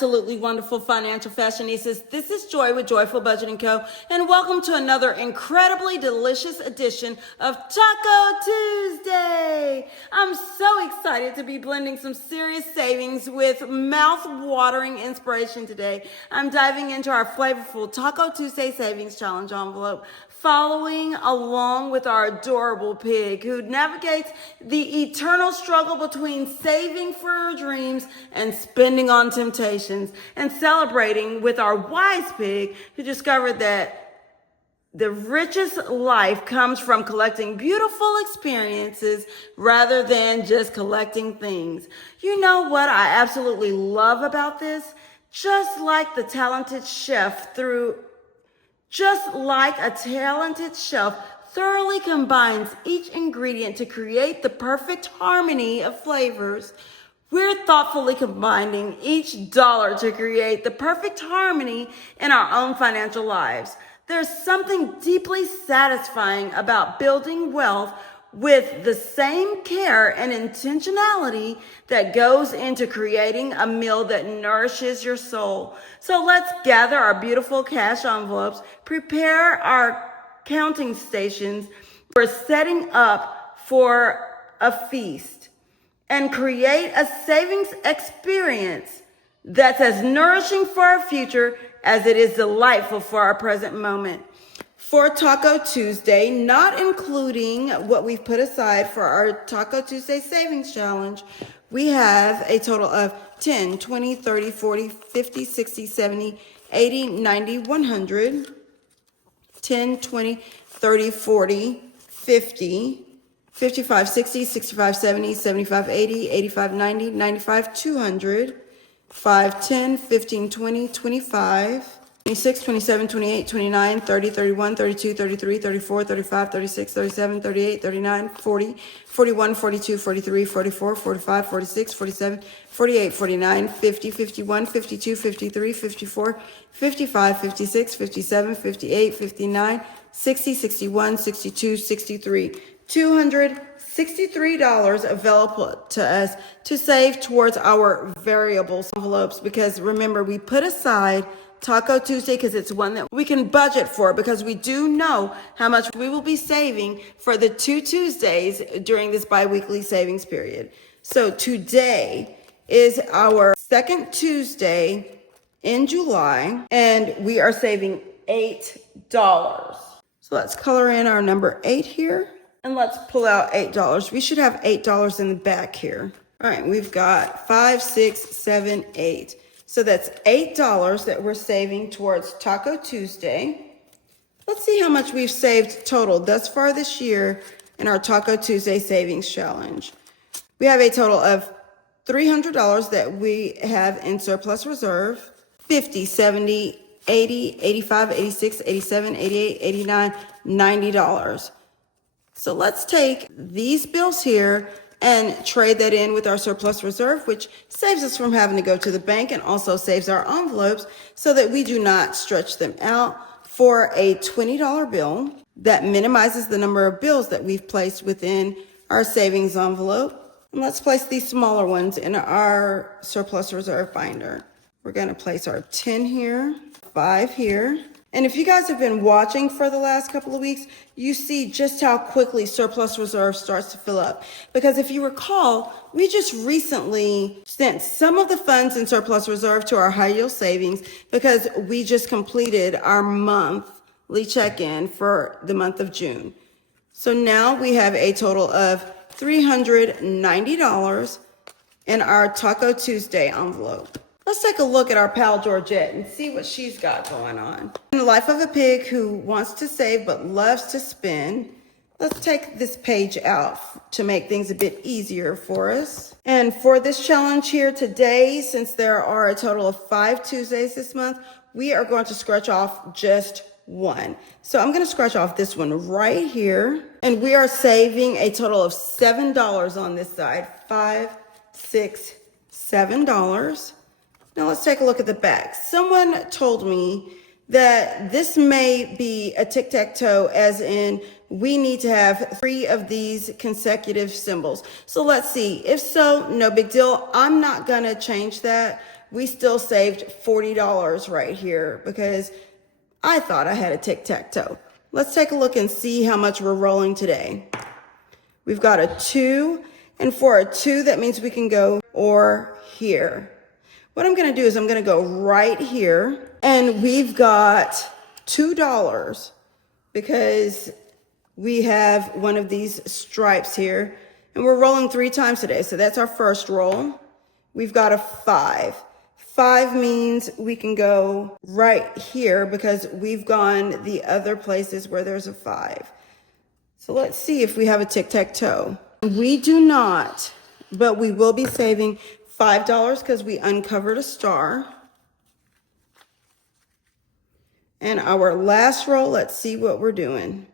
absolutely wonderful financial fashionistas. This is Joy with Joyful Budgeting Co. And welcome to another incredibly delicious edition of Taco Tuesday. I'm so excited to be blending some serious savings with mouth-watering inspiration today. I'm diving into our Flavorful Taco Tuesday Savings Challenge envelope, following along with our adorable pig who navigates the eternal struggle between saving for her dreams and spending on temptations, and celebrating with our wise pig who discovered that the richest life comes from collecting beautiful experiences rather than just collecting things. You know what I absolutely love about this? Just like a talented chef thoroughly combines each ingredient to create the perfect harmony of flavors, we're thoughtfully combining each dollar to create the perfect harmony in our own financial lives. There's something deeply satisfying about building wealth with the same care and intentionality that goes into creating a meal that nourishes your soul. So let's gather our beautiful cash envelopes, prepare our counting stations for setting up for a feast, and create a savings experience that's as nourishing for our future as it is delightful for our present moment. For Taco Tuesday, not including what we've put aside for our Taco Tuesday Savings Challenge, we have a total of 10, 20, 30, 40, 50, 60, 70, 80, 90, 100, 10, 20, 30, 40, 50, 55, 60, 65, 70, 75, 80, 85, 90, 95, 200, 5, 10, 15, 20, 25, 26, 27, 28, 29, 30, 31, 32, 33, 34, 35, 36, 37, 38, 39, 40, 41, 42, 43, 44, 45, 46, 47, 48, 49, 50, 51, 52, 53, 54, 55, 56, 57, 58, 59, 60, 61, 62, 63. $263 available to us to save towards our variable envelopes, because remember, we put aside Taco Tuesday because it's one that we can budget for, because we do know how much we will be saving for the 2 Tuesdays during this bi-weekly savings period. So today is our second Tuesday in July, and we are saving $8. So let's color in our number 8 here, and let's pull out $8. We should have $8 in the back here. All right, we've got 5, 6, 7, 8. So that's $8 that we're saving towards Taco Tuesday. Let's see how much we've saved total thus far this year in our Taco Tuesday Savings Challenge. We have a total of $300 that we have in surplus reserve, 50, 70, 80, 85, 86, 87, 88, 89, $90. So let's take these bills here and trade that in with our surplus reserve, which saves us from having to go to the bank and also saves our envelopes so that we do not stretch them out, for a $20 bill that minimizes the number of bills that we've placed within our savings envelope. And let's place these smaller ones in our surplus reserve binder. We're going to place our 10 here, 5 here. And if you guys have been watching for the last couple of weeks, you see just how quickly surplus reserve starts to fill up. Because if you recall, we just recently sent some of the funds in surplus reserve to our high yield savings because we just completed our monthly check-in for the month of June. So now we have a total of $390 in our Taco Tuesday envelope. Let's take a look at our pal Georgette and see what she's got going on. In the life of a pig who wants to save but loves to spend, let's take this page out to make things a bit easier for us. And for this challenge here today, since there are a total of 5 Tuesdays this month, we are going to scratch off just one. So I'm going to scratch off this one right here. And we are saving a total of $7 on this side. 5, 6, $7. Now let's take a look at the back. Someone told me that this may be a tic-tac-toe, as in we need to have 3 of these consecutive symbols. So let's see. If so, no big deal. I'm not going to change that we still saved $40 right here because I thought I had a tic-tac-toe. Let's take a look and see how much we're rolling today. We've got a 2, and for a 2, that means we can go or here. What I'm gonna do is I'm gonna go right here, and we've got $2 because we have one of these stripes here, and we're rolling 3 times today. So that's our first roll. We've got a 5. 5 means we can go right here because we've gone the other places where there's a 5. So let's see if we have a tic-tac-toe. We do not, but we will be saving $5 because we uncovered a star. And our last roll, let's see what we're doing.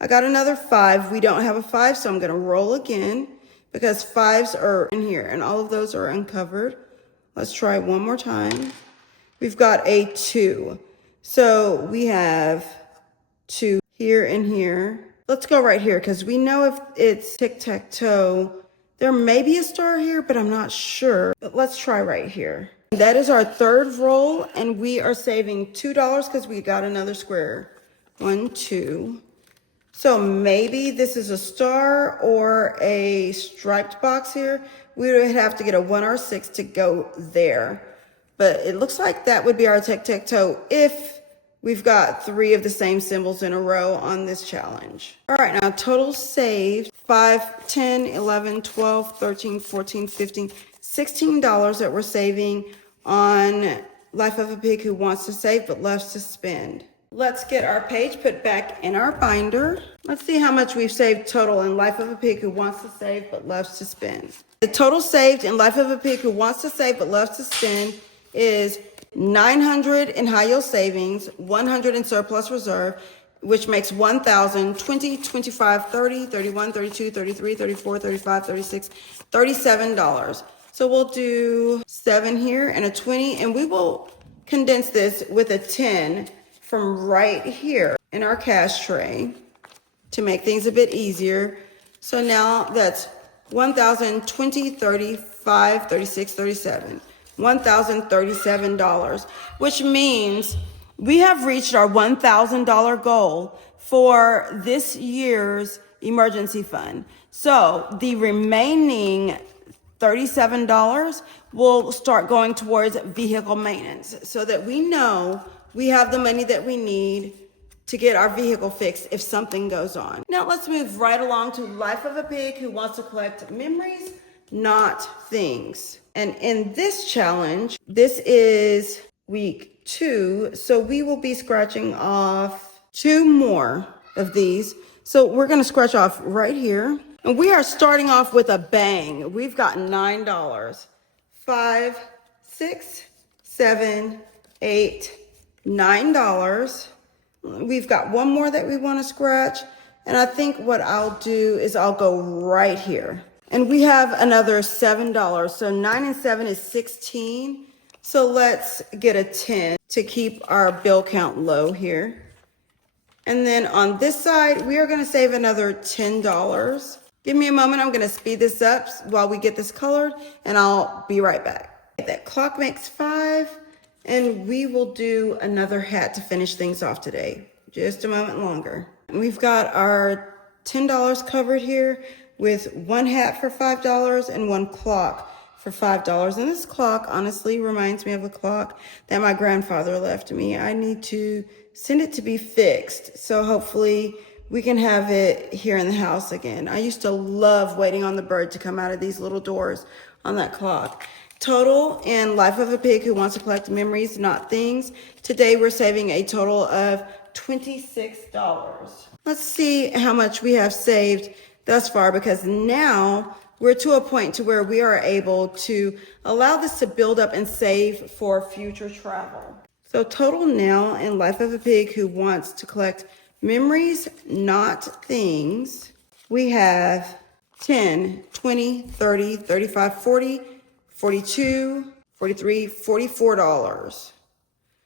I got another 5. We don't have a 5, so I'm going to roll again because 5s are in here, and all of those are uncovered. Let's try one more time. We've got a 2. So we have 2 here and here. Let's go right here because we know if it's tic-tac-toe, there may be a star here, but I'm not sure. But let's try right here. That is our third roll, and we are saving $2 because we got another square. 1, 2. So maybe this is a star or a striped box here. We would have to get a 1 or 6 to go there. But it looks like that would be our tic-tac-toe if we've got 3 of the same symbols in a row on this challenge. All right, now total saved, 5, 10, 11, 12, 13, 14, 15, $16 that we're saving on Life of a Pig Who Wants to Save but Loves to Spend. Let's get our page put back in our binder. Let's see how much we've saved total in Life of a Pig Who Wants to Save but Loves to Spend. The total saved in Life of a Pig Who Wants to Save but Loves to Spend is $900 in high yield savings, $100 in surplus reserve, which makes $1,000, $20, $25, $30, $31, $32, $33, $34, $35, $36, $37. So we'll do 7 here and a 20, and we will condense this with a 10 from right here in our cash tray to make things a bit easier. So now that's 1,000, 20, 35, 36, 37. $1,037, which means we have reached our $1,000 goal for this year's emergency fund. So the remaining $37 will start going towards vehicle maintenance so that we know we have the money that we need to get our vehicle fixed if something goes on. Now let's move right along to Life of a Pig Who Wants to Collect Memories, Not Things. And in this challenge, this is week 2, so we will be scratching off 2 more of these. So we're gonna scratch off right here. And we are starting off with a bang. We've got $9. 5, 6, 7, 8, $9. We've got one more that we wanna scratch. And I think what I'll do is I'll go right here. And we have another $7. So 9 and 7 is 16. So let's get a 10 to keep our bill count low here. And then on this side, we are going to save another $10. Give me a moment. I'm going to speed this up while we get this colored, and I'll be right back. That clock makes 5, and we will do another hat to finish things off today. Just a moment longer. And we've got our $10 covered here with 1 hat for $5 and 1 clock for $5. And this clock honestly reminds me of a clock that my grandfather left me. I need to send it to be fixed. So hopefully we can have it here in the house again. I used to love waiting on the bird to come out of these little doors on that clock. Total in Life of a Pig Who Wants to Collect Memories, Not Things. Today we're saving a total of $26. Let's see how much we have saved thus far, because now we're to a point to where we are able to allow this to build up and save for future travel. So total now in Life of a Pig Who Wants to Collect Memories, Not Things, we have 10, 20, 30, 35, 40, 42, 43, $44.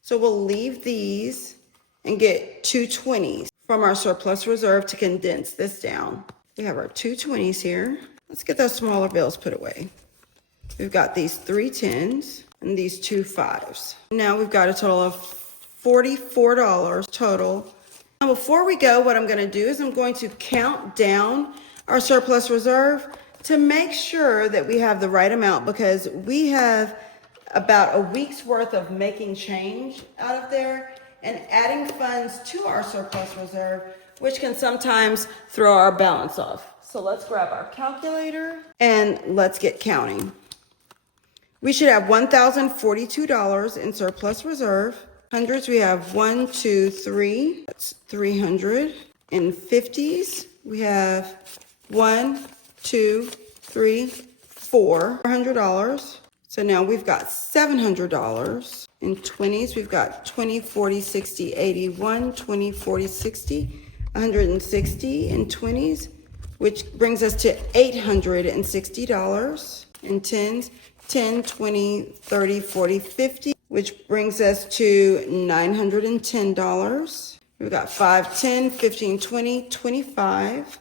So we'll leave these and get 2 20s from our surplus reserve to condense this down. We have our 2 20s here. Let's get those smaller bills put away. We've got these 3 10s. and these 2 5s. Now we've got a total of $44 total. Now before we go, what I'm going to do is I'm going to count down our surplus reserve to make sure that we have the right amount, because we have about a week's worth of making change out of there and adding funds to our surplus reserve, which can sometimes throw our balance off. So let's grab our calculator and let's get counting. We should have $1,042 in surplus reserve. Hundreds, we have 1, 2, 3. That's 300. In 50s, we have 1, 2, 3, 4. $400. So now we've got $700. In 20s, we've got 20, 40, 60, 81, 20, 40, 60, 160 in 20s, which brings us to $860. In 10s, 10, 20, 30, 40, 50, which brings us to $910. We've got 5, 10, 15, 20, 25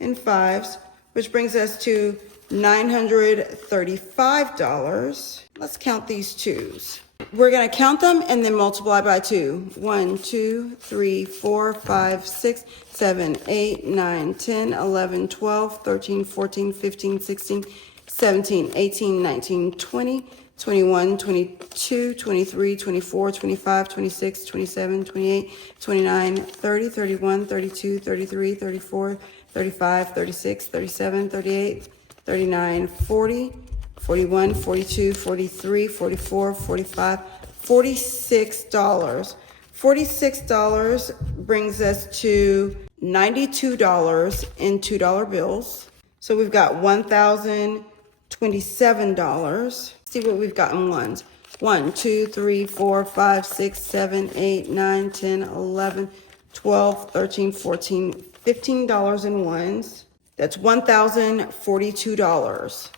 in 5s, which brings us to $935. Let's count these 2s. We're going to count them and then multiply by 2. 1, 2, 3, 4, 5, 6, 7, 8, 9, 10, 11, 12, 13, 14, 15, 16, 17, 18, 19, 20, 21, 22, 23, 24, 25, 26, 27, 28, 29, 30, 31, 32, 33, 34, 35, 36, 37, 38, 39, 40, 41, 42, 43, 44, 45, $46. $46 brings us to $92 in $2 bills. So we've got $1,027. See what we've got in ones. 1, 2, 3, 4, 5, 6, 7, 8, 9, 10, 11, 12, 13, 14, $15 in ones. That's $1,042.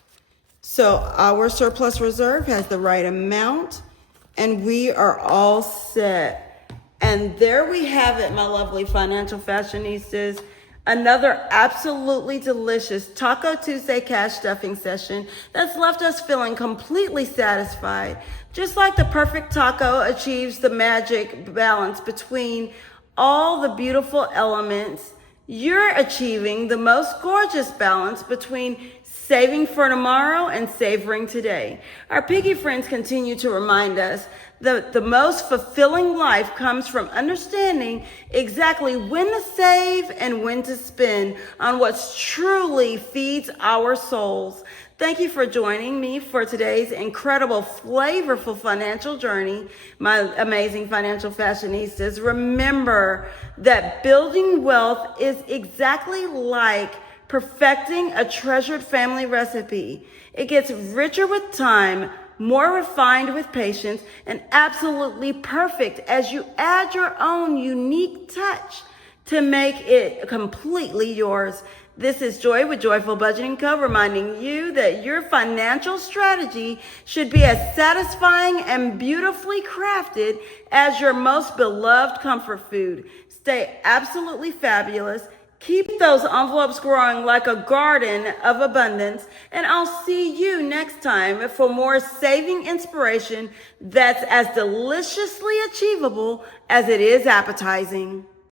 So our surplus reserve has the right amount and we are all set. And there we have it, my lovely financial fashionistas. Another absolutely delicious Taco Tuesday cash stuffing session that's left us feeling completely satisfied. Just like the perfect taco achieves the magic balance between all the beautiful elements, you're achieving the most gorgeous balance between saving for tomorrow and savoring today. Our Piggy friends continue to remind us that the most fulfilling life comes from understanding exactly when to save and when to spend on what truly feeds our souls. Thank you for joining me for today's incredible, flavorful financial journey, my amazing financial fashionistas. Remember that building wealth is exactly like perfecting a treasured family recipe. It gets richer with time, more refined with patience, and absolutely perfect as you add your own unique touch to make it completely yours. This is Joy with Joyful Budgeting Co. reminding you that your financial strategy should be as satisfying and beautifully crafted as your most beloved comfort food. Stay absolutely fabulous. Keep those envelopes growing like a garden of abundance, and I'll see you next time for more saving inspiration that's as deliciously achievable as it is appetizing.